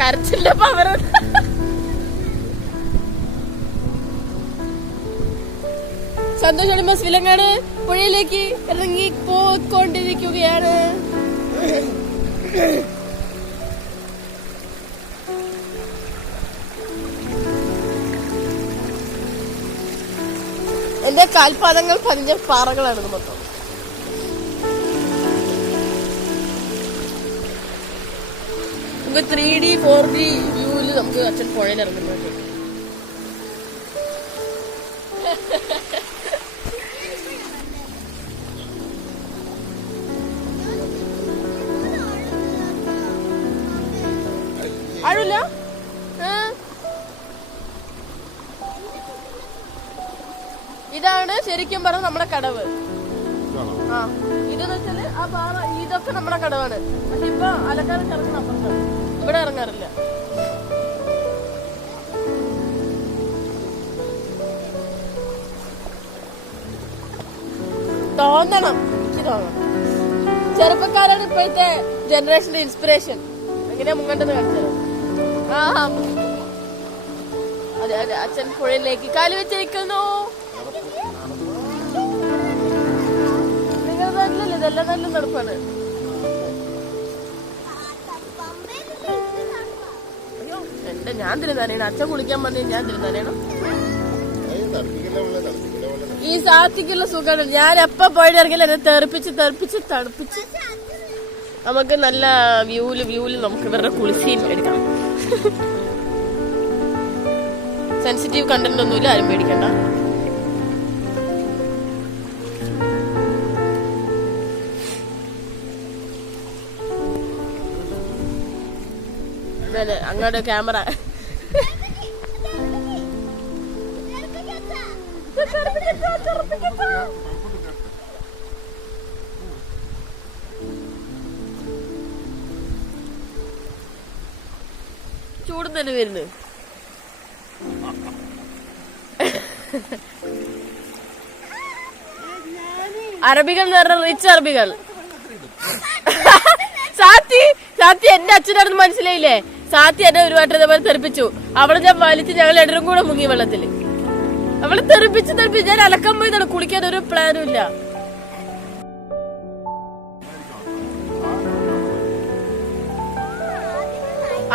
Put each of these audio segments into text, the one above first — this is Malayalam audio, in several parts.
കരച്ചിന്റെ പവർ. സന്തോഷ് ബസ് വിലങ്ങാട് പുഴയിലേക്ക് ഇറങ്ങി പോയിക്കൊണ്ടിരിക്കുകയാണ്. എന്റെ കാൽപാദങ്ങൾ പതിഞ്ഞ പാറകളാണ് മൊത്തം. നമുക്ക് 3D 4D വ്യൂവില് നമുക്ക് അച്ഛൻ പുഴയിൽ ഇറങ്ങുന്നുണ്ട്. ആഴില്ല. ഇതാണ് ശരിക്കും പറഞ്ഞ നമ്മുടെ കടവ്. ആ ഇതെന്ന് വെച്ചാല് ആ പാറ ഇതൊക്കെ നമ്മുടെ കടവാണ്. പക്ഷെ ഇപ്പൊ അലക്കാരൊക്കെ ഇറങ്ങുന്ന അപ്പുറത്താണ്, ഇവിടെ ഇറങ്ങാറില്ല. തോന്നണം, എനിക്ക് തോന്നണം. ചെറുപ്പക്കാരാണ് ഇപ്പോഴത്തെ ജനറേഷന്റെ ഇൻസ്പിറേഷൻ. എങ്ങനെയാ മുങ്ങണ്ടെന്ന് കാണിച്ചത്. ആ അതെ അതെ, അച്ഛൻ പുഴയിലേക്ക് കാല് വെച്ചിരിക്കുന്നു. നിങ്ങൾ നല്ലല്ലേ, ഇതെല്ലാം നല്ല നടപ്പാണ്. അയ്യോ എന്റെ ഞാൻ തിരുന്നാനേണം. അച്ഛൻ കുളിക്കാൻ വന്നു ഞാൻ തിരുന്നാനേണം. ഈ സാത്തിക്കുള്ള സുഖമാണ്. ഞാൻ എപ്പ പോയിട്ട് ഇറങ്ങില്ല എന്നെ തെറിപ്പിച്ച് തണുപ്പിച്ച് നമുക്ക് നല്ല വ്യൂല് നമുക്ക് ഇവരുടെ കുളിസീൻ എടുക്കാം. സെൻസിറ്റീവ് കണ്ടന്റ് ഒന്നുമില്ല, ആരും പേടിക്കണ്ട. അങ്ങോട്ട് ക്യാമറ ചൂട് തന്നെ വരുന്നു. അറബികൾ എന്ന് പറഞ്ഞ റിച്ച് അറബികൾ. സാത്തി എന്റെ അച്ഛനാണെന്ന് മനസ്സിലായില്ലേ? സാത്തി എന്നെ ഒരു വട്ടം ഇതേപോലെ തെറിപ്പിച്ചു. അവളെ ഞാൻ വലിച്ച് ഞങ്ങൾ രണ്ടും കൂടെ മുങ്ങി വെള്ളത്തില്. അവള് തെറിപ്പിച്ച് ഞാൻ അലക്കാൻ പോയതാണ്. കുളിക്കാൻ ഒരു പ്ലാനും ഇല്ല.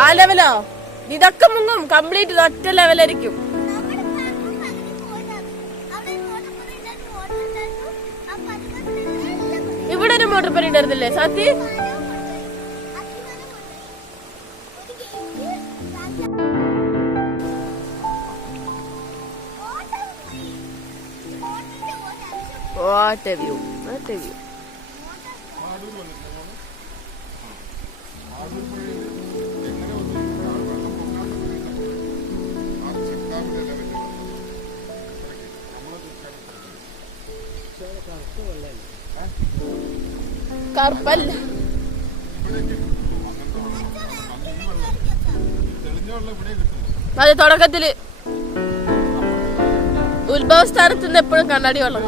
ആ ലെവലോ? ഇതൊക്കെ മുങ്ങും കംപ്ലീറ്റ് ഒറ്റ ലെവലായിരിക്കും. ഇവിടെ ഒരു മോട്ടോർ പണി ഉണ്ടായിരുന്നില്ലേ Saathi? What a view, what a view. കറുപ്പല്ല, അത് തുടക്കത്തില് ഉത്ഭവസ്ഥാനത്ത് നിന്ന് എപ്പോഴും കണ്ണാടി വെള്ളം.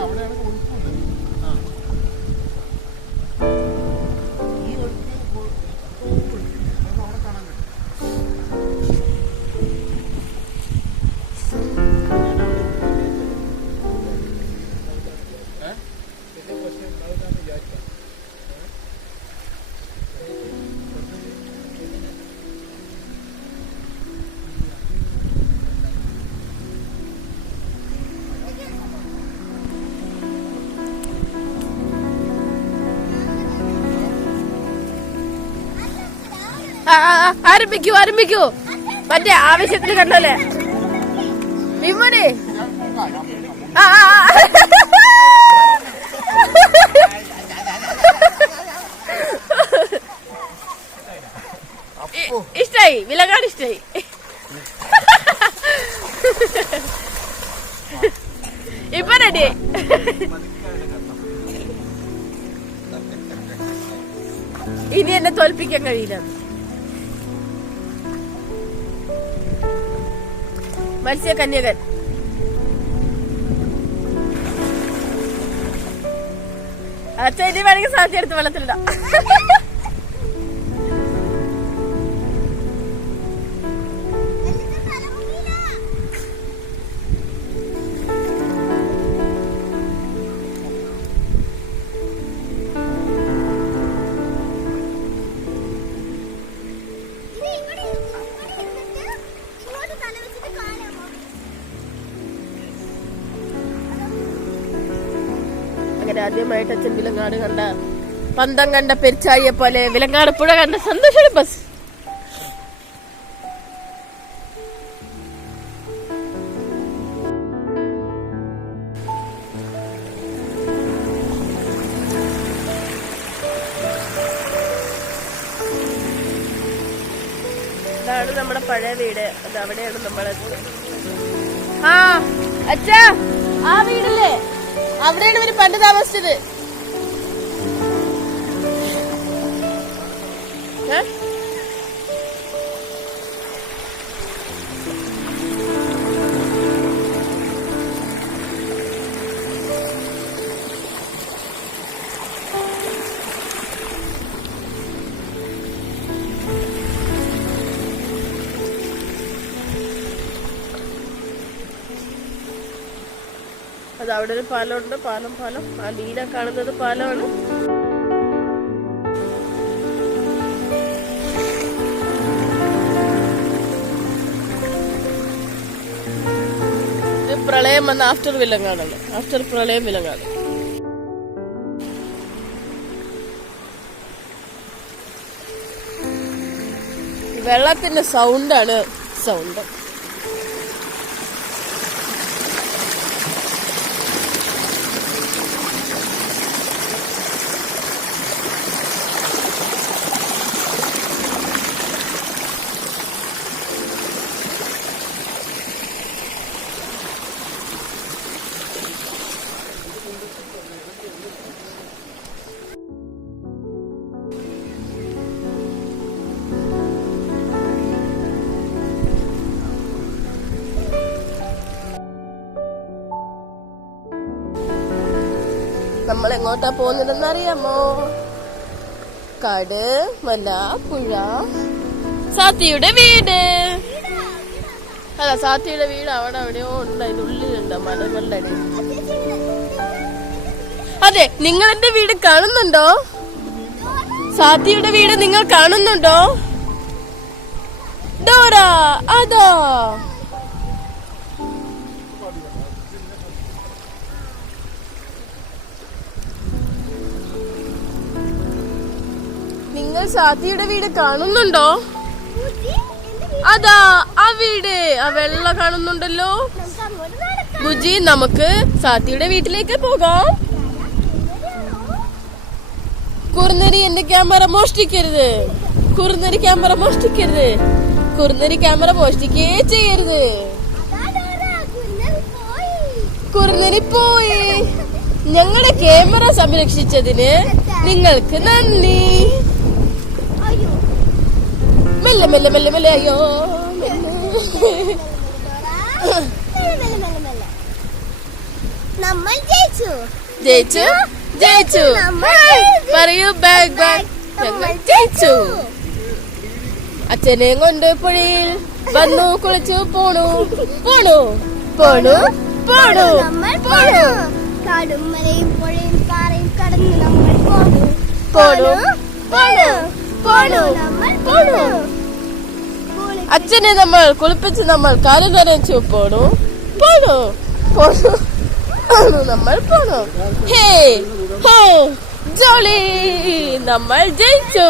ആരംഭിക്കൂ മറ്റേ ആവശ്യത്തിന് കണ്ടല്ലേ വിമോനെ. ഇഷ്ടായി, വിലങ്ങാട് ഇഷ്ടായി. ഇപ്പൊ റെഡി. ഇനി എന്നെ തോൽപ്പിക്കാൻ കഴിയില്ല. മത്സ്യകന്യകൻ. അച്ഛൻ ഇനി വേണമെങ്കിൽ സാധ്യ എടുത്ത് വെള്ളത്തിലിടാം. ജീവിതത്തിൽ ആദ്യമായിട്ട് അച്ഛൻ വിലങ്ങാട് കണ്ട, പന്തം കണ്ട പെരിച്ചാഴിയെ പോലെ വിലങ്ങാട് പുഴ കണ്ട സന്തോഷം ബസ്. ഇതാണ് നമ്മുടെ പഴയ വീട്. അത് അവിടെയാണ് നമ്മളെ. ആ അച്ഛാ, ആ വീടല്ലേ, അവിടെയാണ് ഇവര് പണ്ട് താമസിച്ചത്. അത് അവിടെ ഒരു പാലമുണ്ട്. പാലം ആ നീല കാണുന്നത് പാലമാണ്. ഇത് പ്രളയം വന്ന ആഫ്റ്റർ വിലങ്ങാടാണ്. ആഫ്റ്റർ പ്രളയം വിലങ്ങാട്. വെള്ളത്തിന്റെ സൗണ്ടാണ് സൗണ്ട്. നമ്മൾ എങ്ങോട്ടാ പോകുന്നതെന്നറിയാമോ? കാട്, മല, പുഴ, സാത്തിയുടെ വീട്. അല്ല, സാത്തിയുടെ വീട് അവിടെ എവിടെയോ ഉണ്ട്. അതിന്റെ ഉള്ളിലുണ്ട്, മലകളുടെ ഇടയിൽ. അതെ, നിങ്ങൾ എന്റെ വീട് കാണുന്നുണ്ടോ? സാത്തിയുടെ വീട് നിങ്ങൾ കാണുന്നുണ്ടോ? ഡോറ, അതാ. നിങ്ങൾ സാത്തിയുടെ വീട് കാണുന്നുണ്ടോ? അതാ ആ വീട്, ആ വെള്ള കാണുന്നുണ്ടല്ലോ. ബുജി, നമുക്ക് സാത്തിയുടെ വീട്ടിലേക്ക് പോകാം. കുറുനരി, എന്റെ ക്യാമറ മോഷ്ടിക്കരുത്. കുറുനരി ക്യാമറ മോഷ്ടിക്കരുത്. കുറുനരി ക്യാമറ മോഷ്ടിക്കേ ചെയ്യരുത്. കുറുനരി പോയി. ഞങ്ങളുടെ ക്യാമറ സംരക്ഷിച്ചതിന് നിങ്ങൾക്ക് നന്ദി. മെല്ലെ മെല്ലെ മെല്ലെ മെല്ലെ. അയ്യോ, നമ്മൾ ജയിച്ചു. ജയിച്ചു ജയിച്ചു. പറയൂ, ബാഗ് ബാഗ്. ഞങ്ങൾ ജയിച്ചു. അച്ഛനെയും കൊണ്ട് പുഴയിൽ വന്നു കുളിച്ചു പോണു പോണു പോണു പോണു. നമ്മൾ പോണു. കാടും മലയും പുഴയും പാറയും കടന്ന് നമ്മൾ പോണു പോണു പോണു പോണു. നമ്മൾ പോണു. അച്ഛനെ നമ്മൾ കുളിപ്പിച്ച് നമ്മൾ കാലം നനച്ചു പോണു പോണു പോണു പോണു. നമ്മൾ പോണു. ഹേ ഹോ ജോളി, നമ്മൾ ജയിച്ചു.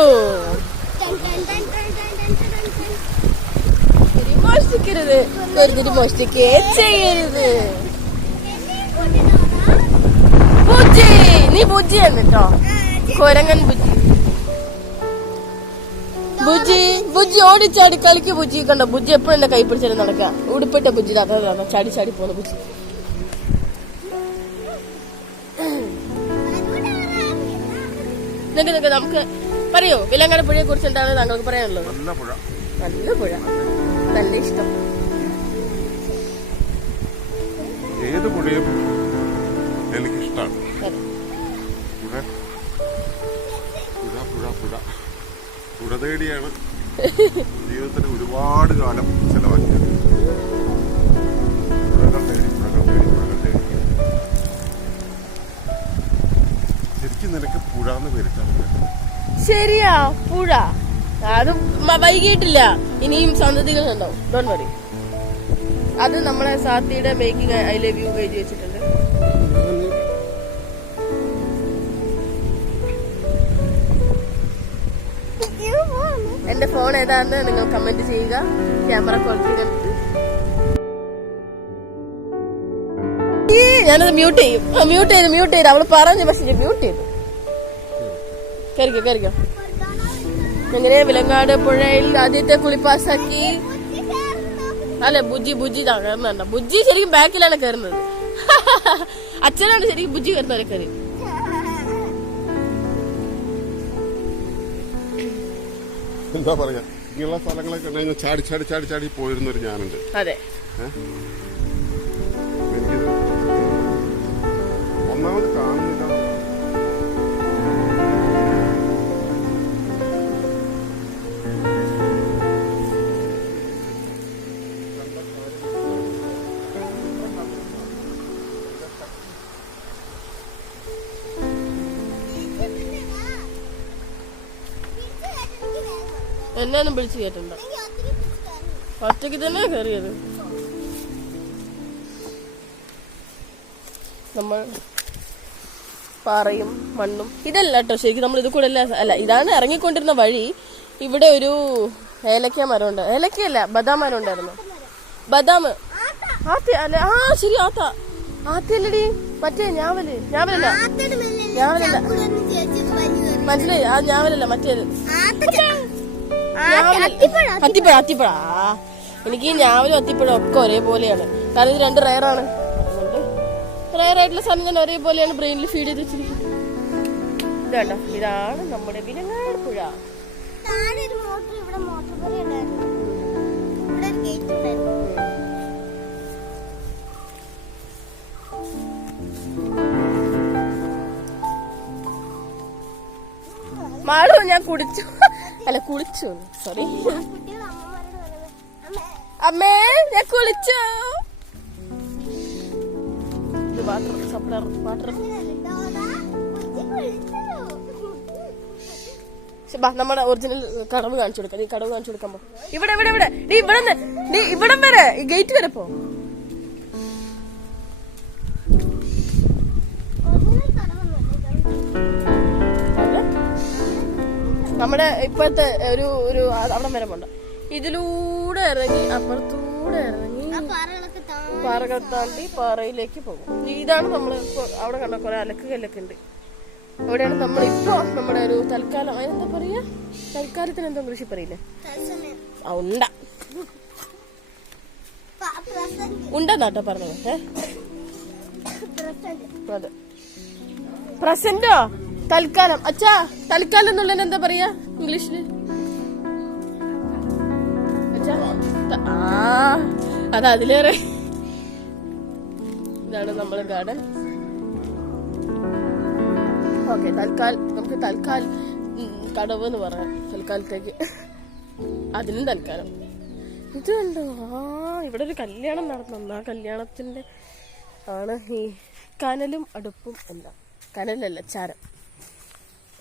മോഷ്ടിക്കരുത്. വെറുതെ മോഷ്ടിക്കേ ചെയ്യരുത്. ബുജി, നീ ബുജിയാണ് കേട്ടോ. കൊരങ്ങൻ ബുജി. ബുജി ബുജി ഓടിച്ചാടി കളിക്ക്. ബുജി കണ്ടോ? ബുജി എപ്പോഴും എന്റെ കൈ പിടിച്ചാലും നടക്കുക. ഉടുപ്പിട്ട ബുജി അതാണ് ചാടി ചാടി പോകുന്ന ബുജി. നമുക്ക് പറയൂ, വിലങ്ങാട് പുഴയെ കുറിച്ച് എന്താണ് താങ്കൾക്ക് പറയാനുള്ളത്? നല്ല പുഴ, നല്ല ഇഷ്ടം. ഏത് പുഴയും എനിക്കിഷ്ടമാണ്. പുഴ പുഴ പുഴ പുഴ തേടിയാണ് ജീവിതത്തിന് ഒരുപാട് കാലം ചെലവാക്കിയത്. പുഴകൾ തേടി പുഴകൾ തേടി പുഴകൾ തേടി. ശരിക്കും നിനക്ക് പുഴ എന്ന് പേരിട്ടാണ്. ശരിയാ, പുഴ. അത് വൈകിട്ടില്ല, ഇനിയും സന്തതികളുണ്ടാവും. Don't worry. അത് നമ്മളെ സാത്തിയുടെ മേക്കിംഗ് ഐ ലവ് യു എഴുതി വെച്ചിട്ടുണ്ട്. ഫോൺ ഏതാണെന്ന് നിങ്ങൾ കമന്റ് ചെയ്യുക. ക്യാമറ ക്വാളിറ്റി കണ്ടിട്ട് ഞാനത് മ്യൂട്ട് ചെയ്ത് അവള് പറഞ്ഞു, പക്ഷെ മ്യൂട്ട് ചെയ്തു. കയറിക്കോ. എങ്ങനെ വിലങ്ങാട് പുഴയിൽ ആദ്യത്തെ കുളിപ്പാസാക്കി. അല്ലെ ബുജ്ജി കയറുന്നുണ്ട. ബുജ്ജി ശരിക്കും ബാക്കിലാണ് കയറുന്നത്. അച്ഛനാണ് ശരിക്കും ബുജ്ജി കയറുന്നവരെ കയറി. എന്താ പറയാ, ഇങ്ങനെയുള്ള സ്ഥലങ്ങളൊക്കെ ഉണ്ടെങ്കിൽ ചാടി പോയിരുന്നൊരു ഞാനുണ്ട്. അതെ, എനിക്കിത് ഒന്നാമത് കാണുന്നില്ല. എന്നെ വിളിച്ചു കേട്ടിട്ടുണ്ടോ? ഒറ്റയ്ക്ക് തന്നെ കയറിയത്. നമ്മൾ പാറയും മണ്ണും ഇതല്ല കേട്ടോ ശരിക്കും. നമ്മൾ ഇത് കൂടെ അല്ല, ഇതാണ് ഇറങ്ങിക്കൊണ്ടിരുന്ന വഴി. ഇവിടെ ഒരു ഏലക്ക മരം ഉണ്ട്. ഏലക്കയല്ല, ബദാം മരം ഉണ്ടായിരുന്നു. ബദാം ആത്ത അല്ല, ആ ശരി, ആത്തല്ലടി, മറ്റേ ഞാവലല്ല മനസ്സിലായി. ആ ഞാവലല്ല, മറ്റേത് അത്തിപ്പഴ. എനിക്ക് ഞാവലും അത്തിപ്പഴം ഒക്കെ ഒരേപോലെയാണ്. കാരണം ഇത് രണ്ട് റയറാണ്. അതുകൊണ്ട് റയറായിട്ടുള്ള സാധനം തന്നെ ഒരേപോലെയാണ് ബ്രെയിനിൽ ഫീഡ് ചെയ്ത് വെച്ചിരിക്കുന്നത്. ഇതാണ്ടോ, ഇതാണ് നമ്മുടെ വിലങ്ങാട് പുഴ. മാളു ഞാൻ കുളിച്ചു, സോറി അമ്മേ, ഞാൻ കുളിച്ചു. വാട്ടർ നമ്മുടെ ഒറിജിനൽ കടവ് കാണിച്ചു കൊടുക്കാം. നീ കടവ് കാണിച്ചു കൊടുക്കുമ്പോ ഇവിടെ ഇവിടം വരെ ഈ ഗേറ്റ് വരെ പോ. നമ്മുടെ ഇപ്പോഴത്തെ ഒരു അവിടെ വരെ പോണ്ട. ഇതിലൂടെ ഇറങ്ങി അപ്പുറത്തൂടെ ഇറങ്ങി പാറകൾ താണ്ടി പാറയിലേക്ക് പോകും. ഇതാണ് നമ്മൾ അവിടെ കണ്ട കുറെ അലക്കുകല്ലൊക്കെ ഉണ്ട്. അവിടെയാണ് നമ്മളിപ്പോ നമ്മുടെ ഒരു തൽക്കാലം എന്താ പറയാ, തൽക്കാലത്തിന് എന്താ കൃഷി പറയില്ലേ, ഉണ്ടെന്നാട്ടോ പറഞ്ഞത്. അതെ, പ്രസന്റോ തൽക്കാലം. അച്ഛാ, തൽക്കാലം എന്നുള്ളതിന് എന്താ പറയാ ഇംഗ്ലീഷില്? അത് അതിലേറെ. ഇതാണ് നമ്മളെ ഗാർഡൻ. ഓക്കെ, നമുക്ക് തൽക്കാൽ കടവ് എന്ന് പറയാം. തൽക്കാലത്തേക്ക് അതിനും തൽക്കാലം. ഇത് കണ്ടോ, ഇവിടെ ഒരു കല്യാണം നടന്നു. ആ കല്യാണത്തിന്റെ ആണ് ഈ കനലും അടുപ്പും എല്ലാം. കനലല്ല, ചാരം.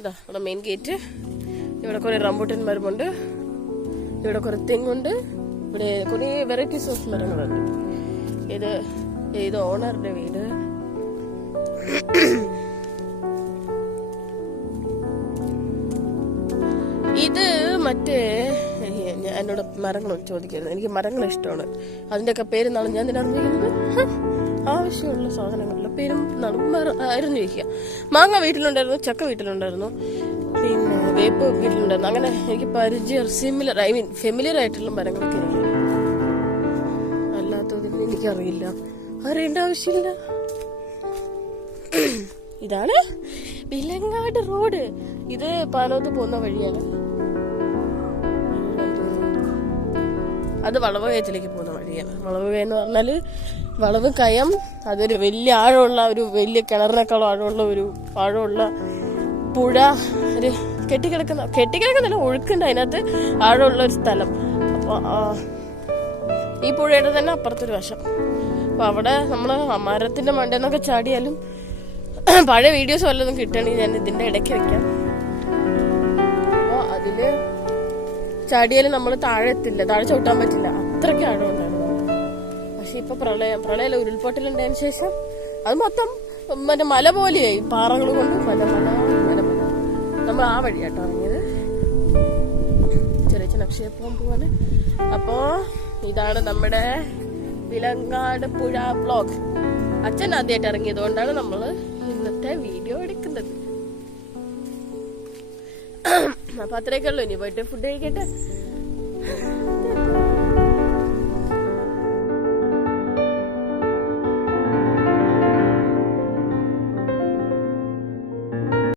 ഇതാ ഇവിടെ മെയിൻ ഗേറ്റ്. ഇവിടെ കുറെ റംബൂട്ടൻ മരമുണ്ട്. ഇവിടെ കുറെ തെങ്ങുണ്ട്. ഇവിടെ കുറെ വെറൈറ്റീസ് ഓഫ് മരങ്ങളുണ്ട്. ഇത് ഓണറുടെ വീട്. ഇത് മറ്റേ എന്നോട് മരങ്ങൾ ചോദിക്കരുത്. എനിക്ക് മരങ്ങൾ ഇഷ്ടമാണ്. അതിന്റെയൊക്കെ പേരെന്നാണ് ഞാൻ അറിഞ്ഞിരിക്കുന്നത്. ആവശ്യമുള്ള സാധനങ്ങളുടെ പേരും ആയിരുന്നു ചോദിക്കുക. മാങ്ങ വീട്ടിലുണ്ടായിരുന്നു, ചക്ക വീട്ടിലുണ്ടായിരുന്നു, പിന്നെ വേപ്പ് വീട്ടിലുണ്ടായിരുന്നു. അങ്ങനെ എനിക്ക് ഫെമിലിയർ ആയിട്ടുള്ള മരങ്ങളൊക്കെ എനിക്ക് അല്ലാത്തതിന് എനിക്കറിയില്ല, അറിയേണ്ട ആവശ്യമില്ല. ഇതാണ് വിലങ്ങാട് റോഡ്. ഇത് പാലോത്ത് പോകുന്ന വഴിയാണ്. അത് വളവ് കയത്തിലേക്ക് പോകുന്ന വഴിയാണ്. വളവ് കയം എന്ന് പറഞ്ഞാല് വളവ് കയം. അതൊരു വലിയ ആഴമുള്ള, ഒരു വലിയ കിണറിനേക്കാളും ആഴമുള്ള പുഴ. ഒരു കെട്ടിക്കിടക്കുന്നില്ല, ഒഴുക്കുണ്ട് അതിനകത്ത്, ആഴമുള്ള ഒരു സ്ഥലം. അപ്പൊ ഈ പുഴയുടെ തന്നെ അപ്പുറത്തൊരു വശം. അപ്പൊ അവിടെ നമ്മള് മരത്തിന്റെ മണ്ടെന്നൊക്കെ ചാടിയാലും പഴയ വീഡിയോസ് വല്ലതും കിട്ടണമെങ്കിൽ ഞാൻ ഇതിന്റെ ഇടയ്ക്ക് വെക്കാം. അപ്പൊ അതില് ചാടിയാലും നമ്മൾ താഴെ എത്തില്ല, താഴെ ചവിട്ടാൻ പറ്റില്ല, അത്രയ്ക്ക് ആഴം ഉണ്ടായിരുന്നു. പക്ഷെ ഇപ്പൊ പ്രളയം ഉരുൾപൊട്ടലുണ്ടായതിനു ശേഷം അത് മൊത്തം മറ്റേ മല പോലെയായി, പാറകൾ കൊണ്ട് മല. നമ്മൾ ആ വഴിയാട്ടോ ഇറങ്ങിയത്. ചെറിയ അച്ഛൻ അക്ഷയ പോകാൻ പോവാണ്. അപ്പോ ഇതാണ് നമ്മുടെ വിലങ്ങാട് പുഴ വ്ലോഗ്. അച്ഛൻ ആദ്യമായിട്ട് ഇറങ്ങിയതുകൊണ്ടാണ് നമ്മള് ഇന്നത്തെ വീഡിയോ എടുക്കുന്നത്. അപ്പൊ അത്രയൊക്കെ ഉള്ളൂ. ഇനി പോയിട്ട് ഫുഡ് കഴിക്കട്ടെ.